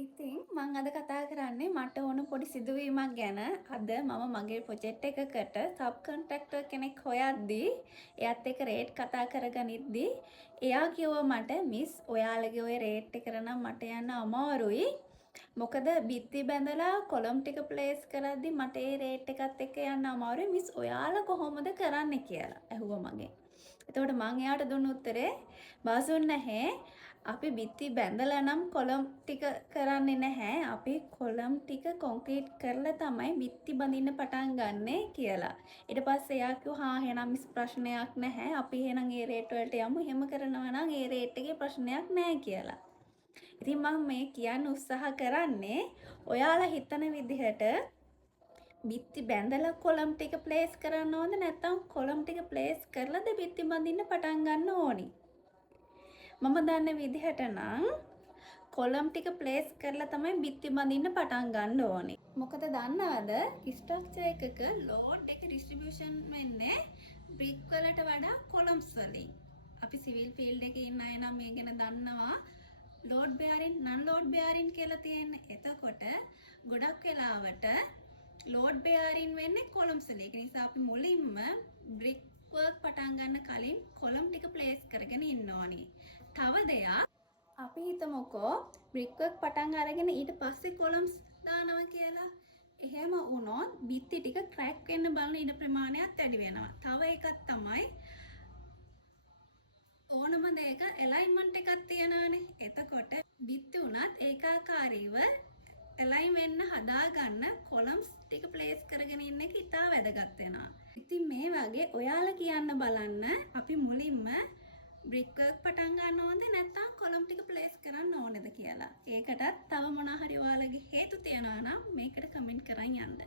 ඉතින් මං අද කතා කරන්නේ මට ඕන පොඩි සිදුවීමක් ගැන. අද මම මගේ ප්‍රොජෙක්ට් එකකට සබ් කොන්ට්‍රැක්ටර් කෙනෙක් හොයද්දී එයාත් එක්ක රේට් කතා කරගනිද්දී එයා කිව්වා මට මිස් ඔයාලගේ ওই රේට් එකට නම් මට යන්න අමාරුයි. මොකද බිත්ති බැඳලා කොලම් ටික ප්ලේස් කරද්දී මට ඒ රේට් එකත් එක්ක යන්න අමාරුයි. මිස් ඔයාලා කොහොමද කරන්නේ කියලා ඇහුවා මගෙන්. එතකොට මං එයාට දුන්න උත්තරේ බාසුන් නැහැ. අපි බිත්ති බැඳලා නම් කොලම් ටික කරන්නේ නැහැ. අපි කොලම් ටික කොන්ක්‍රීට් කරලා තමයි බිත්ති බඳින්න පටන් ගන්නෙ කියලා. ඊට පස්සේ එයා කිව්වා හා එහෙනම් මිස් ප්‍රශ්නයක් නැහැ. අපි එහෙනම් ඒ රේට් වලට යමු. එහෙම කරනවා නම් ඒ රේට් එකේ ප්‍රශ්නයක් නැහැ කියලා. ඉතින් මම මේ කියන්න උත්සාහ කරන්නේ ඔයාලා හිතන විදිහට බිත්ති බැඳලා කොලම් ටික ප්ලේස් කරන්න ඕනද නැත්නම් කොලම් ටික ප්ලේස් කරලාද බිත්ති බඳින්න පටන් ගන්න ඕනි? මම දන්න විදිහට නම් කොලම් ටික ප්ලේස් කරලා තමයි බිත්ති බඳින්න පටන් ගන්න ඕනේ. මොකද දන්නවද ස්ට්‍රක්චර් එකක ලෝඩ් එක ඩිස්ට්‍රිබියුෂන් වෙන්නේ බ්‍රික් වලට වඩා කොලම්ස් වලින්. අපි සිවිල් ෆීල්ඩ් එකේ ඉන්න අය නම් මේ ගැන දන්නවා. ලෝඩ් බෙයාරින් නන් ලෝඩ් බෙයාරින් කියලා තියෙන්නේ. එතකොට ගොඩක් වෙලාවට ලෝඩ් බෙයාරින් වෙන්නේ කොලම්ස් වලින්. ඒ නිසා අපි මුලින්ම බ්‍රික් වර්ක් පටන් ගන්න කලින් කොලම් ටික ප්ලේස් කරගෙන ඉන්න ඕනේ. තව දෙයක් අපි හිතමුකෝ බ්‍රික් වර්ක් පටන් අරගෙන ඊට පස්සේ කොලම්ස් දානවා කියලා. එහෙම වුණොත් බිත්ති ටික ක්‍රැක් වෙන්න බලන ඉඩ ප්‍රමාණයත් වැඩි වෙනවා. තව එකක් තමයි ඕනම දෙයක ඇලයින්මන්ට් එකක් තියනවානේ. එතකොට බිත්ති උනත් ඒකාකාරීව ඇලයින් වෙන්න හදාගන්න කොලම්ස් ටික ප්ලේස් කරගෙන ඉන්න එක ඉතා වැදගත් වෙනවා. ඉතින් මේ වගේ ඔයාලා කියන්න බලන්න අපි මුලින්ම බ්‍රික් වර්ක් පටන් ගන්න ඕනද නැත්නම් කොලම් ටික ප්ලේස් කරන්න ඕනද කියලා. ඒකටත් තව මොනවා හරි ඔයාලගේ හේතු තියනවා නම් මේකට කමෙන්ට් කරන් යන්න.